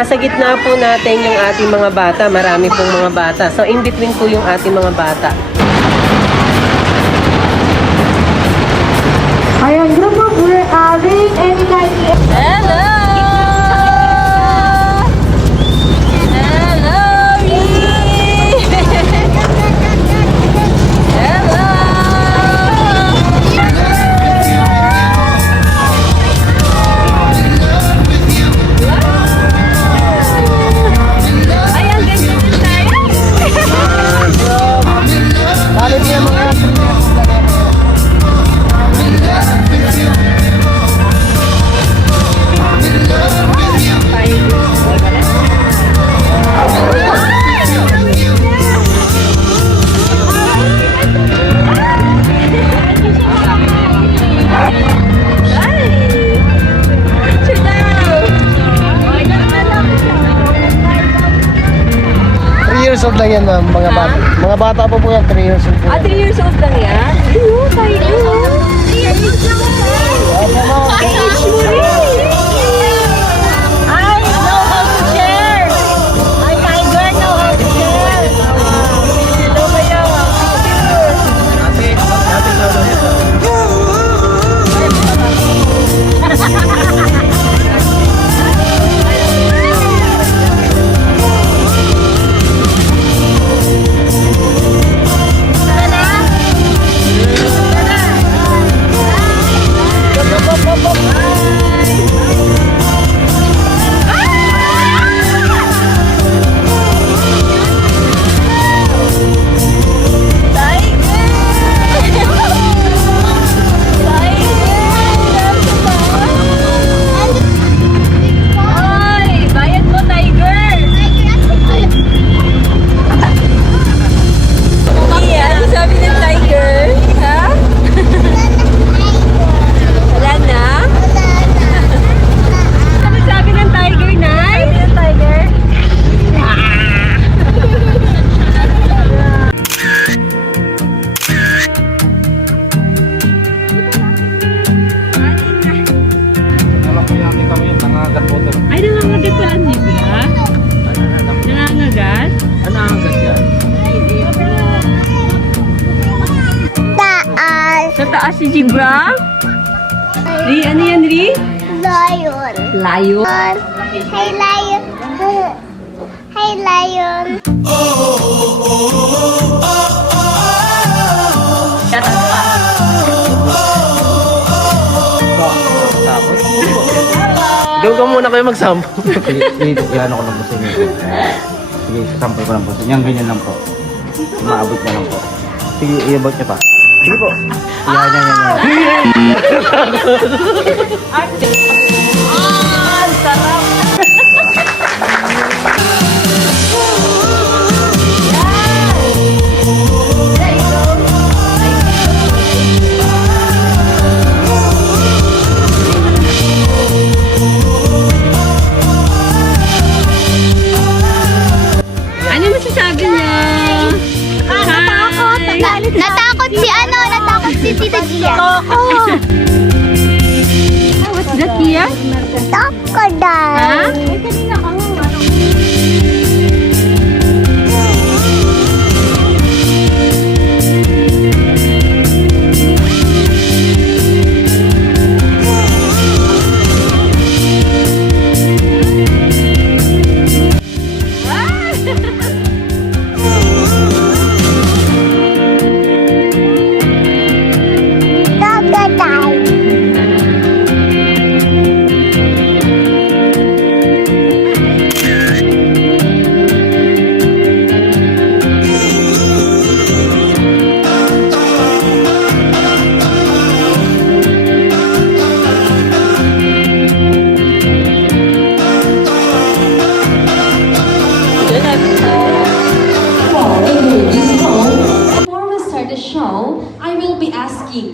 Nasa gitna po natin yung ating mga bata. Marami pong mga bata. So, in between po yung ating mga bata. Ayan, grupo, we're having any kind of... Hello! Hello, Ree! Hello! Ay, ang ganda din tayo! Balik niya mga years old lang yan, ma'am. Mga bata. Mga bata po po yan, 3 years old po. 3 years old lang yan? Ayun, tayo. 3 years old lang yan. Age mo rin. Ay, know how to share. Ay, tiger, know how to share. Hello kayo. Ay, nangangagat pala ang zebra? Nangangagat? Nangangagat yan? Taas! Sa taas si zebra? Ri, ano yan, Ri? Lion! Layo. Hey, lion! Hey, lion! Doon ka muna kayo magsampo. Yan ako lang po sa inyo. Sige, sasampay ko lang po. Yan, ganyan lang po. Maabot na lang po. Sige, iabot niya pa. Sige po. Yan. Ang sarap! Ano masasabi niya? Natakot si Tita Gia. What's that, Kia? Crocodile. Ha? Crocodile.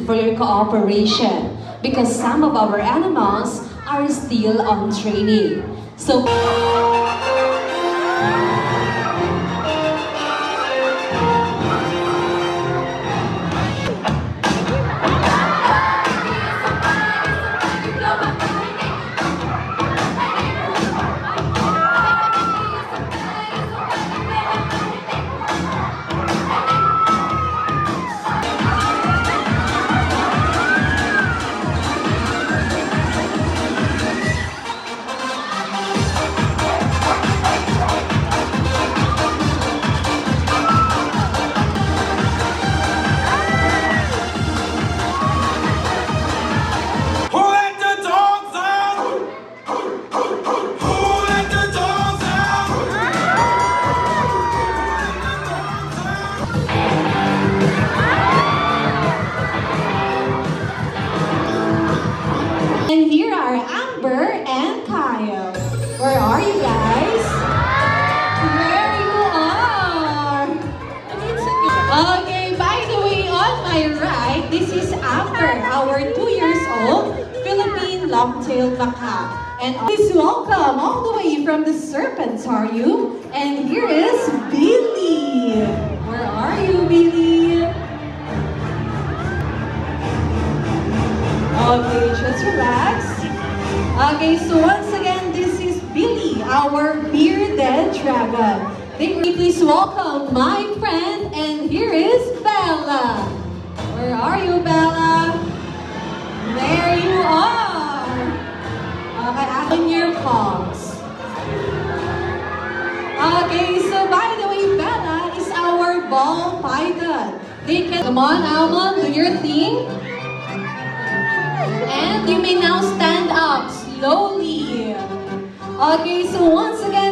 For your cooperation because some of our animals are still on training. So tailed macaque. And please welcome all the way from the Serpentarium. And here is Billy. Where are you, Billy? Okay, just relax. Okay, so once again, this is Billy, our bearded dragon. Please welcome my friend, and here is Bella. Where are you, Bella? There you are. Okay, on your palms. Okay, so by the way, Bella is our ball python. They can come on, Almond, do your thing. And you may now stand up slowly. Okay, so once again,